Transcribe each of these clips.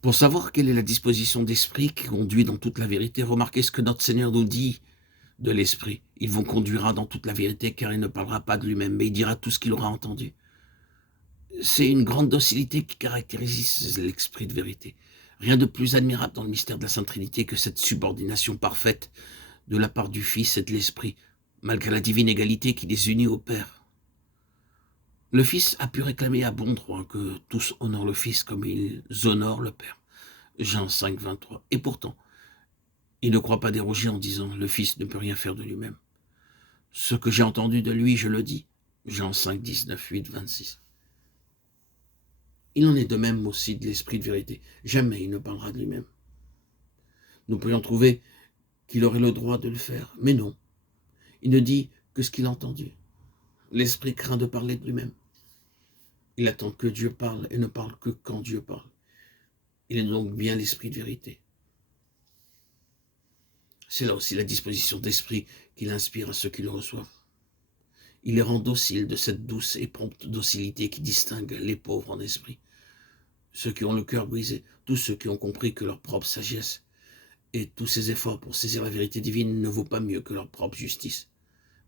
Pour savoir quelle est la disposition d'esprit qui conduit dans toute la vérité, remarquez ce que notre Seigneur nous dit de l'Esprit. Il vous conduira dans toute la vérité, car il ne parlera pas de lui-même, mais il dira tout ce qu'il aura entendu. C'est une grande docilité qui caractérise l'Esprit de vérité. Rien de plus admirable dans le mystère de la Sainte Trinité que cette subordination parfaite de la part du Fils et de l'Esprit, malgré la divine égalité qui les unit au Père. Le Fils a pu réclamer à bon droit que tous honorent le Fils comme ils honorent le Père. Jean 5, 23. Et pourtant, il ne croit pas déroger en disant « Le Fils ne peut rien faire de lui-même ». Ce que j'ai entendu de lui, je le dis. Jean 5, 19, 8, 26. Il en est de même aussi de l'Esprit de vérité. Jamais il ne parlera de lui-même. Nous pourrions trouver qu'il aurait le droit de le faire, mais non. Il ne dit que ce qu'il a entendu. L'Esprit craint de parler de lui-même. Il attend que Dieu parle et ne parle que quand Dieu parle. Il est donc bien l'Esprit de vérité. C'est là aussi la disposition d'esprit qu'il inspire à ceux qui le reçoivent. Il les rend dociles de cette douce et prompte docilité qui distingue les pauvres en esprit. Ceux qui ont le cœur brisé, tous ceux qui ont compris que leur propre sagesse et tous ces efforts pour saisir la vérité divine ne vaut pas mieux que leur propre justice,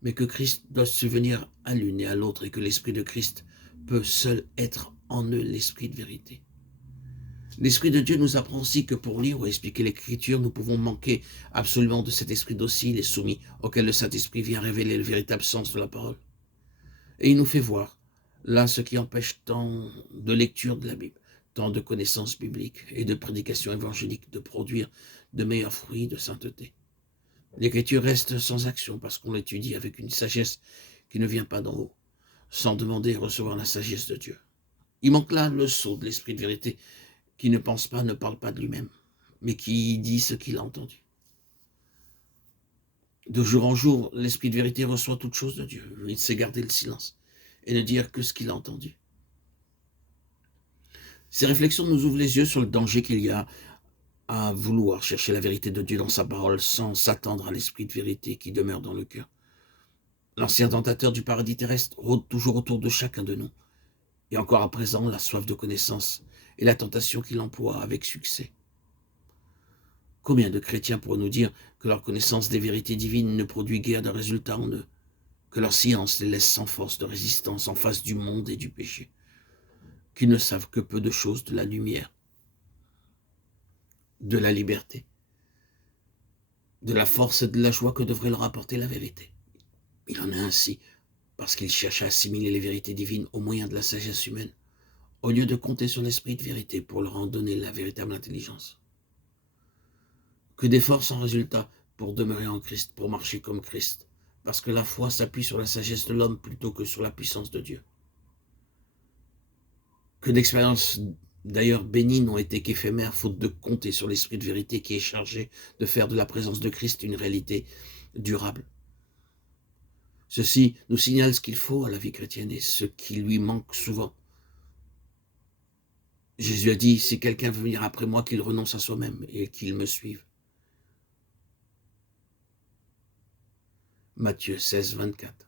mais que Christ doit subvenir à l'une et à l'autre et que l'Esprit de Christ peut seul être en eux l'Esprit de vérité. L'Esprit de Dieu nous apprend aussi que pour lire ou expliquer l'Écriture, nous pouvons manquer absolument de cet esprit docile et soumis auquel le Saint-Esprit vient révéler le véritable sens de la parole. Et il nous fait voir là ce qui empêche tant de lecture de la Bible, tant de connaissances bibliques et de prédication évangélique de produire de meilleurs fruits de sainteté. L'Écriture reste sans action parce qu'on l'étudie avec une sagesse qui ne vient pas d'en haut, sans demander et recevoir la sagesse de Dieu. Il manque là le sceau de l'Esprit de vérité qui ne pense pas, ne parle pas de lui-même, mais qui dit ce qu'il a entendu. De jour en jour, l'Esprit de vérité reçoit toute chose de Dieu. Il sait garder le silence et ne dire que ce qu'il a entendu. Ces réflexions nous ouvrent les yeux sur le danger qu'il y a à vouloir chercher la vérité de Dieu dans sa parole sans s'attendre à l'Esprit de vérité qui demeure dans le cœur. L'ancien tentateur du paradis terrestre rôde toujours autour de chacun de nous. Et encore à présent, la soif de connaissance et la tentation qu'il emploie avec succès. Combien de chrétiens pourraient nous dire que leur connaissance des vérités divines ne produit guère de résultats en eux, que leur science les laisse sans force de résistance en face du monde et du péché, qu'ils ne savent que peu de choses de la lumière, de la liberté, de la force et de la joie que devrait leur apporter la vérité. Il en est ainsi parce qu'ils cherchent à assimiler les vérités divines au moyen de la sagesse humaine, au lieu de compter sur l'esprit de vérité pour leur en donner la véritable intelligence. Que d'efforts sans résultat pour demeurer en Christ, pour marcher comme Christ, parce que la foi s'appuie sur la sagesse de l'homme plutôt que sur la puissance de Dieu. Que d'expériences d'ailleurs bénies n'ont été qu'éphémères, faute de compter sur l'esprit de vérité qui est chargé de faire de la présence de Christ une réalité durable. Ceci nous signale ce qu'il faut à la vie chrétienne et ce qui lui manque souvent. Jésus a dit, si quelqu'un veut venir après moi, qu'il renonce à soi-même et qu'il me suive. Matthieu 16, 24.